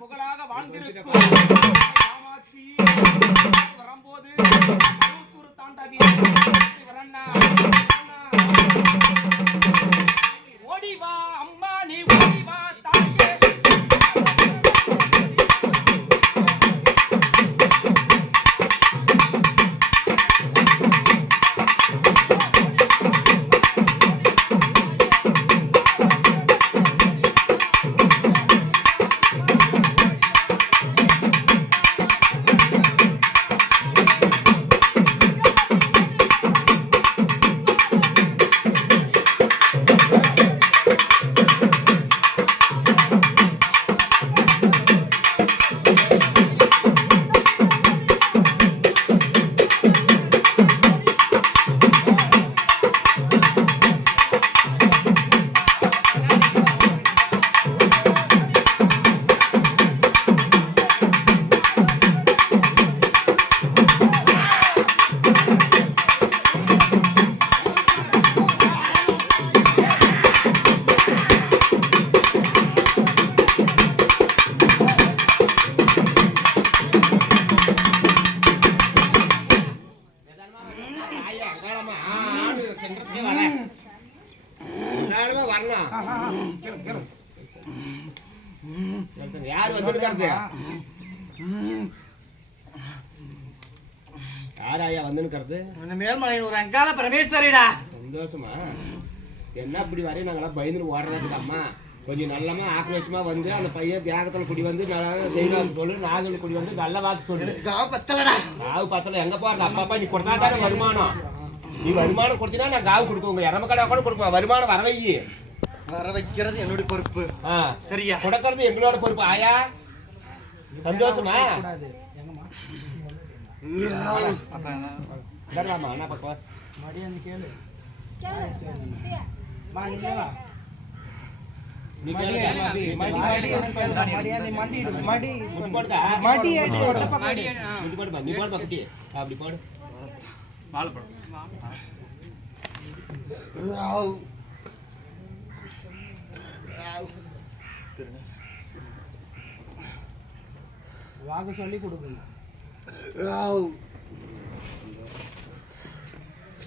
புகழாக வாழ்ந்திருக்கும் வரும்போது தாண்டாவி ஓடிவா அம்மா நீ ஓடிவா தாயே யார் வந்துருக்காரு யாராயா வந்துருக்கிறது மேல்மலையில் ஒரு அங்கால பரமேஸ்வரிடா சந்தோஷமா என்ன இப்படி வரையும் நாங்களாம் பயந்துட்டு ஓடுறதுக்கு அம்மா கொஞ்சம் நல்லமா ஆக்ரோஷமா வந்து அந்த பையன் தியாகத்துல குடி வந்து தெய்வாக்கு சொல்லு நாகல் குடி வந்து நல்ல வாக்கு சொல்லு காவு பத்தலடா காவு பத்தல எங்க போறது அப்பா நீ கொடுத்தா தானே வருமானம் நீ வருமானம் கொடுத்தீங்கன்னா நான் காவு கொடுக்குவோங்க இறம கடை கூட கொடுப்பேன் வருமானம் வர வையி வர வைக்கிறது என்னோட பொறுப்பு சரியா கொடுக்கறது எங்களோட பொறுப்பு ஆயா சந்தோஷமா என்ன பக்கம் அப்படி போடு வாங்க சொல்லி கொடுக்கணும்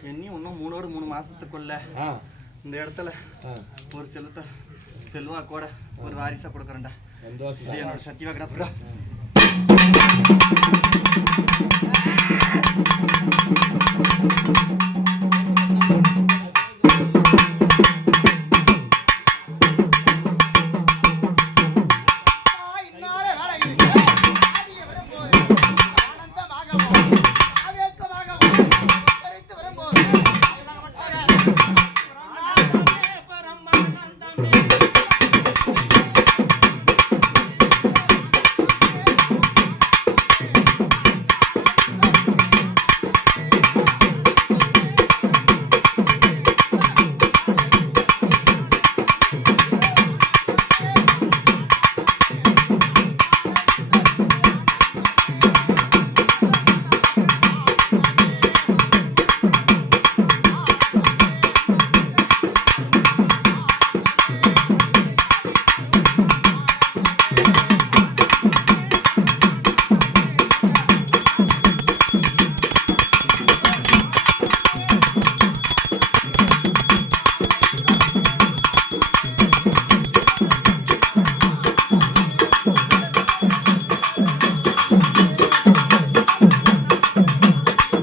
இனி இன்னும் 3 மாசத்துக்குள்ள இந்த இடத்துல ஒரு செல்வா கூட ஒரு வாரிசா கொடுக்குறேன்டா என்னோட சத்தியவா கிடப்புடா